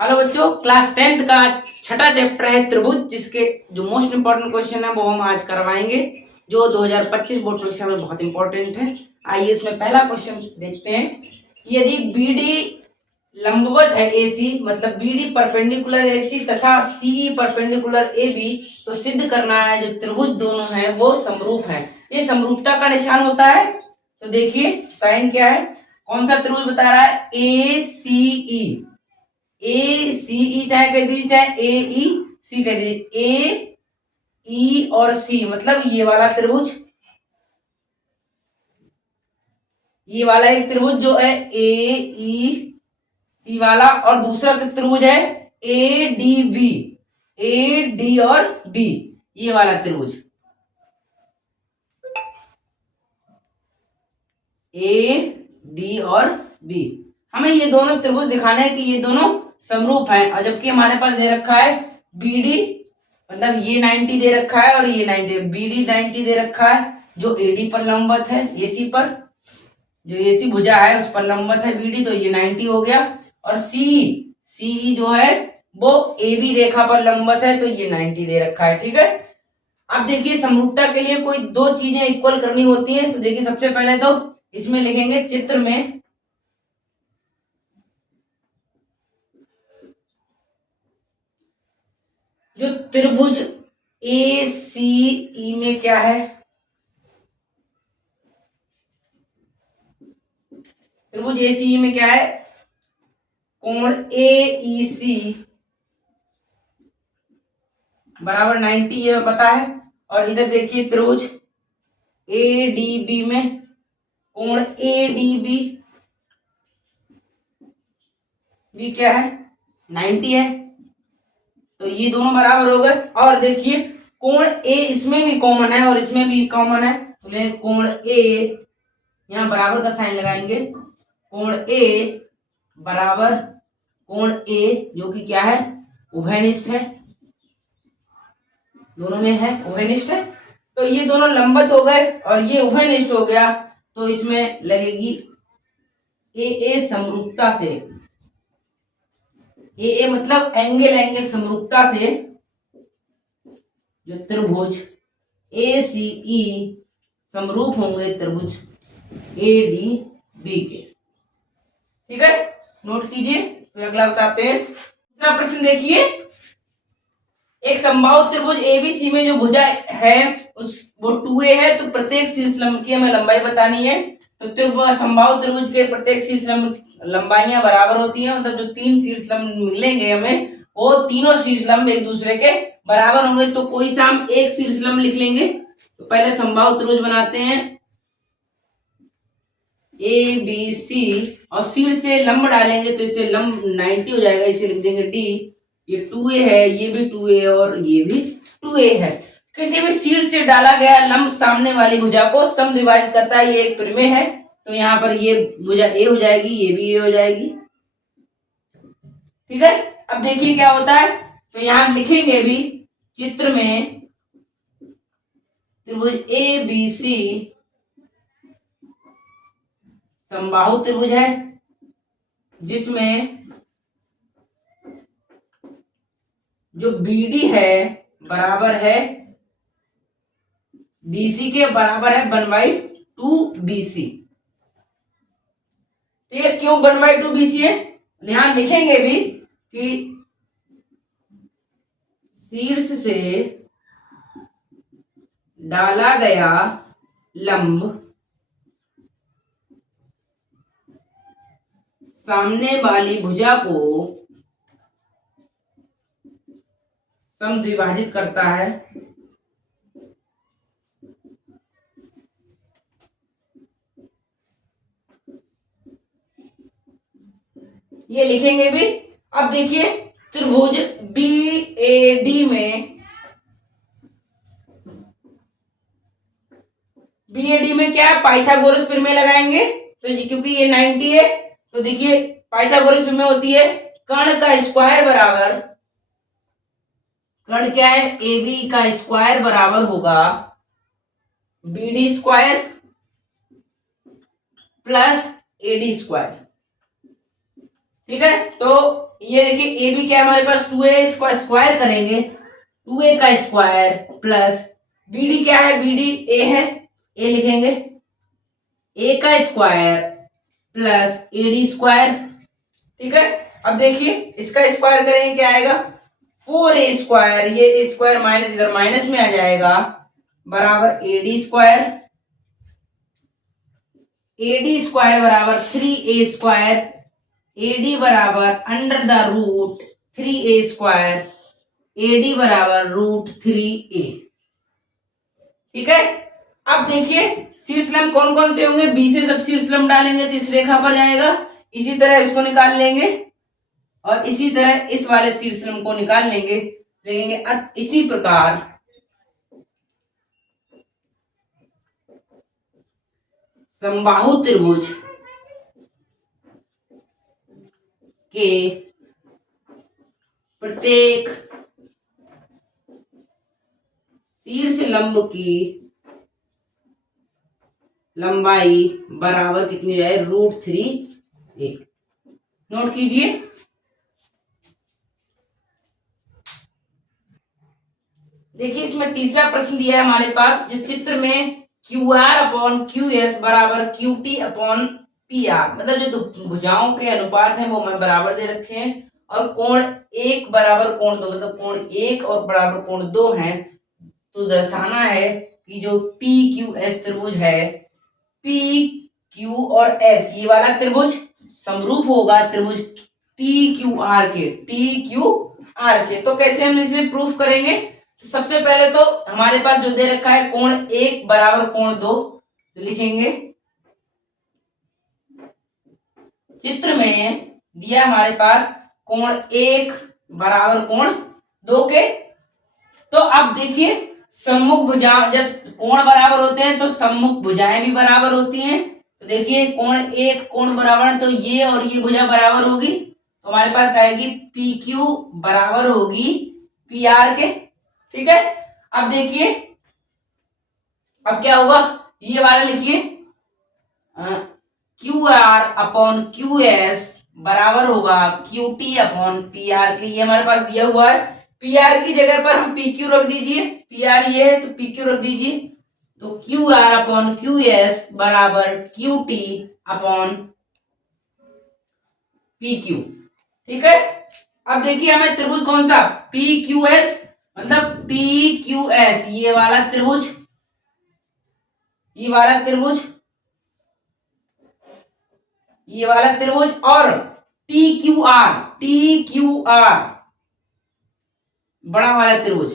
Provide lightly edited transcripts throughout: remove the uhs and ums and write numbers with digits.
Hello बच्चों, class 10th का छठा चैप्टर है त्रिभुज, जिसके जो मोस्ट इंपॉर्टेंट क्वेश्चन है वो हम आज करवाएंगे, जो 2025 बोर्ड परीक्षा में बहुत इंपॉर्टेंट है। आइए इसमें पहला क्वेश्चन देखते हैं। यदि बीडी लंबवत है एसी, मतलब बीडी परपेंडिकुलर एसी तथा सीई परपेंडिकुलर एबी, तो सिद्ध करना है जो त्रिभुज दोनों है वो समरूप है। ये समरूपता का निशान होता है। तो देखिए साइन क्या है, कौन सा त्रिभुज बता रहा है, ए सी ई। ए सी ई चाहे कह दीजिए, चाहे ए ई सी कह दीजिए। ए ई और सी मतलब ये वाला त्रिभुज, ये वाला एक त्रिभुज जो है ए ई सी वाला, और दूसरा त्रिभुज है A D B, A D और बी, ये वाला त्रिभुज ए डी और बी। हमें ये दोनों त्रिभुज दिखाने हैं कि ये दोनों समरूप हैं, और जबकि हमारे पास दे रखा है बीडी, मतलब ये 90 दे रखा है और ये 90, बीडी 90 दे रखा है जो एडी पर लंबवत है, एसी पर जो एसी भुजा है उस पर लंबवत है बीडी, तो ये 90 हो गया। और सीई जो है वो एबी रेखा पर लंबवत है, तो ये 90 दे रखा है। ठीक है, अब देखिए समरूपता के लिए कोई दो चीजें इक्वल करनी होती है। तो देखिए सबसे पहले तो इसमें लिखेंगे चित्र में, जो त्रिभुज ए सी ई में क्या है, त्रिभुज ए सी ई में क्या है, कोण ए ई सी बराबर 90, ये पता है। और इधर देखिए त्रिभुज ए डी बी में कोण ए डी बी भी क्या है, 90 है, तो ये दोनों बराबर हो गए। और देखिए कोण ए इसमें भी कॉमन है और इसमें भी कॉमन है, तो ले कोण ए, यहां बराबर का साइन लगाएंगे, कोण ए बराबर कोण ए जो कि क्या है, उभयनिष्ठ है, दोनों में है, उभयनिष्ठ है। तो ये दोनों लंबवत हो गए और ये उभयनिष्ठ हो गया, तो इसमें लगेगी ए समरूपता से, ए मतलब एंगल समरूपता से जो त्रिभुज ए सी ई समरूप होंगे त्रिभुज ए डी बी के। ठीक है, नोट कीजिए, फिर अगला बताते हैं। दूसरा प्रश्न देखिए, एक समबाहु त्रिभुज एबीसी में जो भुजा है उस वो 2a है, तो प्रत्येक शीर्ष लंब की हमें लंबाई बतानी है। तो समबाहु त्रिभुज के प्रत्येक शीर्ष लंब लंबाइयां बराबर होती हैं, मतलब जो तीन शीर्ष लंब मिलेंगे हमें, वो तीनों शीर्ष लंब एक दूसरे के बराबर होंगे। तो कोई सा हम एक शीर्ष लंब लिख लेंगे। तो पहले समबाहु त्रिभुज बनाते हैं ए बी सी, और शीर्ष से लंब डालेंगे तो इससे लंब 90 हो जाएगा, इसे लिख देंगे डी। ये 2a है, ये भी 2a और ये भी 2a है। किसी भी शीर्ष से डाला गया लंब सामने वाली भुजा को समद्विभाजित करता है, ये एक प्रमेय है। तो यहाँ पर ये भुजा ए हो जाएगी, ये भी ए हो जाएगी। ठीक है, अब देखिए क्या होता है। तो यहाँ लिखेंगे भी चित्र में त्रिभुज ए बी सी समबाहु त्रिभुज है, जिसमें जो बीडी है बराबर है बीसी के, बराबर है 1/2 BC। तो ये क्यों 1/2 BC है, यहां लिखेंगे भी कि शीर्ष से डाला गया लंब सामने वाली भुजा को समद्विभाजित करता है। ये लिखेंगे भी। अब देखिए त्रिभुज बी ए डी में, बीएडी में क्या है, पाइथागोरस प्रमेय लगाएंगे। तो क्योंकि ये 90 है, तो देखिए पाइथागोरस प्रमेय होती है कर्ण का स्क्वायर बराबर, कर्ण क्या है, ए बी का स्क्वायर बराबर होगा BD square plus AD square. ठीक है, तो ये देखिए ए बी क्या है हमारे पास 2a, इसको स्क्वायर करेंगे 2a का स्क्वायर प्लस बी डी क्या है, बी डी ए है, ए लिखेंगे ए का स्क्वायर प्लस ए डी स्क्वायर। ठीक है, अब देखिए इसका स्क्वायर करेंगे क्या आएगा 4a स्क्वायर, ये स्क्वायर माइनस इधर माइनस में आ जाएगा बराबर A D square, A D square बराबर 3a स्क्वायर, ए डी बराबर under the root 3a square, A D बराबर रूट 3a। ठीक है, अब देखिए शीर्षलंब कौन कौन से होंगे, बी से सब शीर्षलंब डालेंगे तो इस रेखा पर जाएगा, इसी तरह इसको निकाल लेंगे और इसी तरह इस वाले शीर्षलंब को निकाल लेंगे, देखेंगे इसी प्रकार समबाहु त्रिभुज के प्रत्येक शीर्ष लंब की लंबाई बराबर कितनी जाए √3a। नोट कीजिए, देखिए इसमें तीसरा प्रश्न दिया है हमारे पास, जो चित्र में QR अपॉन QS बराबर QT अपॉन PR, मतलब जो भुजाओं के अनुपात हैं वो हमें बराबर दे रखे हैं और कोण 1 बराबर कोण 2, मतलब कोण 1 और बराबर कोण 2 हैं, तो दर्शाना है कि जो PQS त्रिभुज है, PQ और S ये वाला त्रिभुज समरूप होगा त्रिभुज TQR के। तो कैसे हम इसे प्रूफ करेंगे, तो सबसे पहले तो हमारे पास जो दे रखा है कोण 1 बराबर कोण 2, तो लिखेंगे चित्र में दिया हमारे पास कोण 1 बराबर कोण 2 के। तो अब देखिए सम्मुख भुजा, जब कोण बराबर होते हैं तो सम्मुख भुजाएं भी बराबर होती हैं, तो देखिए कोण 1 कोण बराबर है तो ये और ये भुजा बराबर होगी, तो हमारे पास क्या आएगी PQ बराबर होगी PR के। ठीक है, अब देखिए अब क्या होगा, ये वाला लिखिए QR अपॉन QS बराबर होगा QT अपॉन PR के, ये हमारे पास दिया हुआ है। PR की जगह पर हम PQ रख दीजिए, PR ये है तो PQ रख दीजिए, तो QR अपॉन QS बराबर QT अपॉन PQ। ठीक है, अब देखिए हमें त्रिभुज कौन सा PQS, मतलब PQS ये वाला त्रिभुज, ये वाला त्रिभुज, ये वाला त्रिभुज और TQR बड़ा वाला त्रिभुज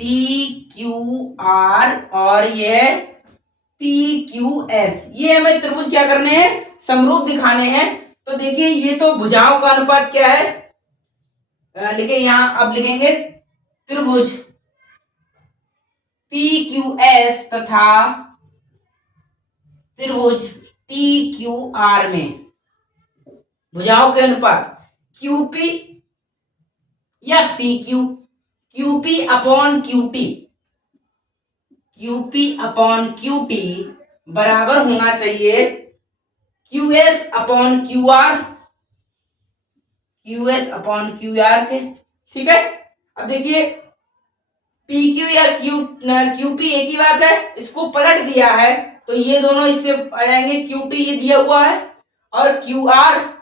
TQR और ये PQS, ये हमें त्रिभुज क्या करने हैं, समरूप दिखाने हैं। तो देखिए ये तो भुजाओं का अनुपात क्या है, लिखे यहां, अब लिखेंगे त्रिभुज PQS तथा त्रिभुज TQR में भुजाओं के अनुपात QP या PQ, QP अपॉन QT बराबर होना चाहिए QS अपॉन QR के। ठीक है, अब देखिए PQ या QP एक ही बात है, इसको पलट दिया है तो ये दोनों इससे आ जाएंगे, QT ये दिया हुआ है और QR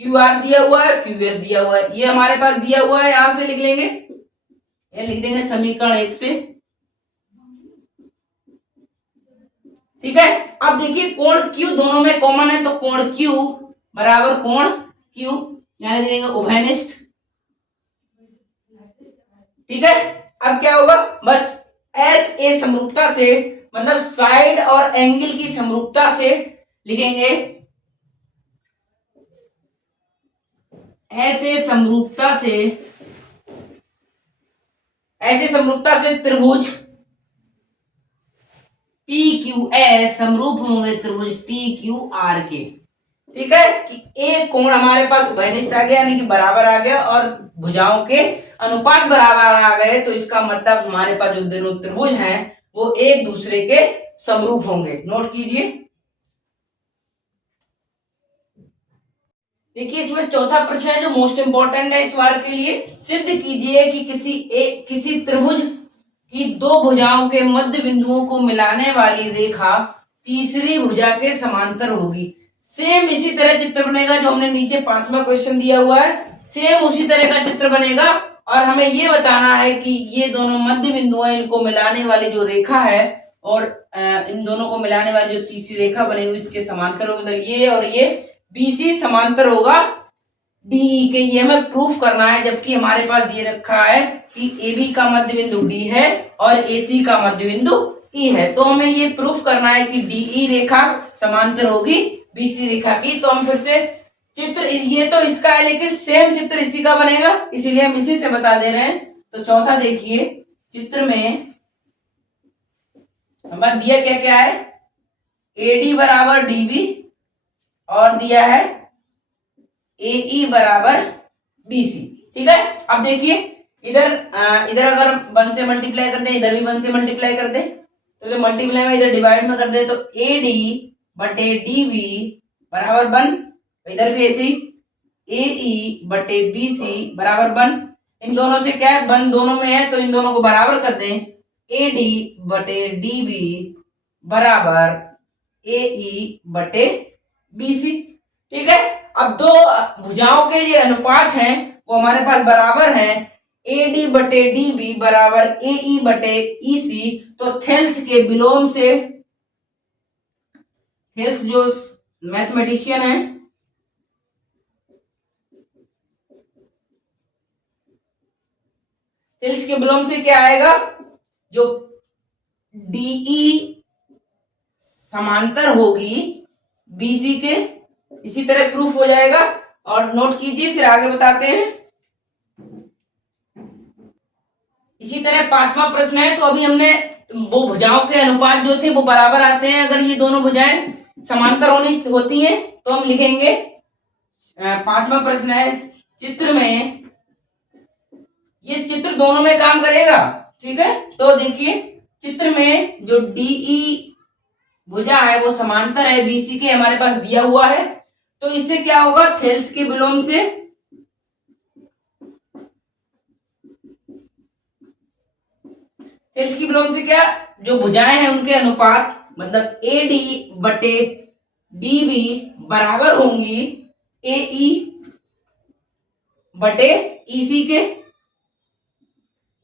दिया हुआ है, QS दिया हुआ है, ये हमारे पास दिया हुआ है, यहां से लिख लेंगे, ये लिख देंगे समीकरण 1 से। ठीक है, अब देखिए कोण Q दोनों में कॉमन है, तो कोण Q बराबर कोण Q, यहां लिख देंगे उभयनिष्ठ। ठीक है, अब क्या होगा, बस SA समरूपता से, मतलब साइड और एंगल की समरूपता से लिखेंगे, ऐसे समरूपता से त्रिभुज PQS समरूप होंगे त्रिभुज TQR के। ठीक है, कि एक कोण हमारे पास उभयनिष्ठ आ गया, यानी कि बराबर आ गया और भुजाओं के अनुपात बराबर आ गए, तो इसका मतलब हमारे पास जो दोनों त्रिभुज हैं वो एक दूसरे के समरूप होंगे। नोट कीजिए। देखिए इसमें चौथा प्रश्न है जो मोस्ट इंपॉर्टेंट है इस बार के लिए। सिद्ध कीजिए कि किसी त्रिभुज की दो भुजाओं के मध्य बिंदुओं को मिलाने वाली रेखा तीसरी भुजा के समांतर होगी। सेम इसी तरह चित्र बनेगा जो हमने नीचे 5वां क्वेश्चन दिया हुआ है, सेम उसी तरह का चित्र बनेगा और हमें ये बताना है कि ये दोनों मध्य बिंदु हैं, इनको मिलाने वाली जो रेखा है और इन दोनों को मिलाने वाली जो तीसरी रेखा बनेगी इसके समांतर होगा, मतलब ये और ये बीसी समांतर होगा डीई के। ये हमें प्रूफ करना है, जबकि हमारे पास दिए रखा है कि AB का मध्य बिंदु D है और AC का मध्य बिंदु E है। तो हमें ये प्रूफ करना है कि DE रेखा समांतर होगी BC रेखा की। तो हम फिर से चित्र, ये तो इसका है लेकिन सेम चित्र इसी का बनेगा, इसीलिए हम इसी से बता दे रहे हैं। तो चौथा देखिए चित्र में हमारा दिया क्या क्या है, AD बराबर DB और दिया है AE बराबर BC। ठीक है, अब देखिए इधर अगर 1 से मल्टीप्लाई करते हैं, इधर भी 1 से मल्टीप्लाई करते हैं, तो मल्टीप्लाई में इधर डिवाइड में कर दे तो AD बटे DB बराबर 1, इधर भी ऐसे ही AE बटे BC बराबर 1। इन दोनों से क्या है, 1 दोनों में है तो इन दोनों को बराबर कर दें, AD बटे DB बराबर AE बटे BC। ठीक है, अब दो भुजाओं के ये अनुपात हैं वो हमारे पास बराबर हैं, AD बटे DB बराबर AE बटे EC। तो थेल्स के विलोम से, थेल्स जो मैथमेटिशियन है, थेल्स के विलोम से क्या आएगा, जो DE समांतर होगी BC के, इसी तरह प्रूफ हो जाएगा। और नोट कीजिए फिर आगे बताते हैं। इसी तरह 5वां प्रश्न है, तो अभी हमने वो भुजाओं के अनुपात जो थे वो बराबर आते हैं अगर ये दोनों भुजाएं समांतर होती हैं। तो हम लिखेंगे 5वां प्रश्न है, चित्र में, ये चित्र दोनों में काम करेगा। ठीक है, तो देखिए चित्र में जो DE भुजा है वो समांतर है BC के, हमारे पास दिया हुआ है। तो इससे क्या होगा, थेल्स के विलोम से, थेल्स के विलोम से क्या, जो भुजाएं हैं उनके अनुपात, मतलब AD बटे DB बराबर होंगी AE बटे EC के।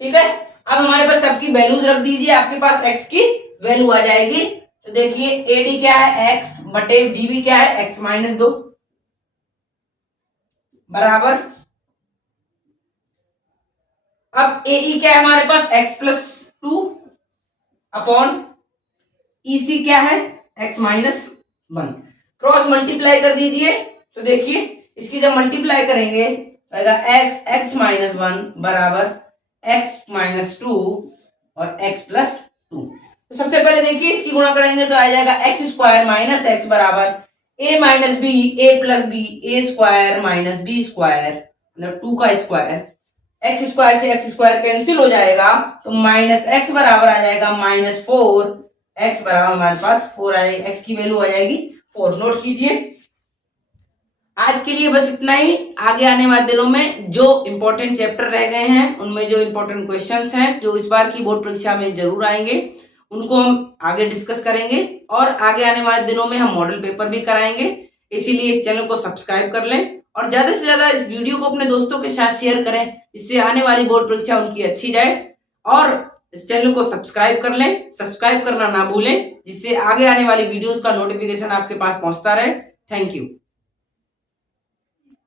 ठीक है, अब हमारे पास सबकी वैल्यूज रख दीजिए, आपके पास x की वैल्यू आ जाएगी। तो देखिए AD क्या है x बटे DB क्या है x माइनस 2 बराबर, अब AE क्या है हमारे पास x प्लस 2 अपॉन EC क्या है x माइनस 1। क्रॉस मल्टीप्लाई कर दीजिए, तो देखिए इसकी जब मल्टीप्लाई करेंगे तो आएगा x माइनस 1 बराबर x माइनस 2 और x प्लस 2। तो सबसे पहले देखिए इसकी गुणा करेंगे तो आ जाएगा x स्क्वायर माइनस x बराबर a minus B, a plus B, a square minus B square, मतलब 2 का स्क्वायर। x स्क्वायर से x स्क्वायर कैंसिल हो जाएगा तो माइनस x बराबर आ जाएगा माइनस 4, x बराबर हमारे पास 4 आएगा, x की वैल्यू आ जाएगी 4। नोट कीजिए। आज के लिए बस इतना ही। आगे आने वाले दिनों में जो इंपॉर्टेंट चैप्टर रह गए हैं उनमें जो इंपॉर्टेंट क्वेश्चंस हैं जो इस बार की बोर्ड परीक्षा में जरूर आएंगे उनको हम आगे डिस्कस करेंगे, और आगे आने वाले दिनों में हम मॉडल पेपर भी कराएंगे। इसीलिए इस चैनल को सब्सक्राइब कर लें और ज्यादा से ज्यादा इस वीडियो को अपने दोस्तों के साथ शेयर करें, इससे आने वाली बोर्ड परीक्षा उनकी अच्छी जाए। और इस चैनल को सब्सक्राइब कर लें, सब्सक्राइब करना ना भूलें, जिससे आगे आने वाली वीडियोस का नोटिफिकेशन आपके पास पहुंचता रहे। Thank you.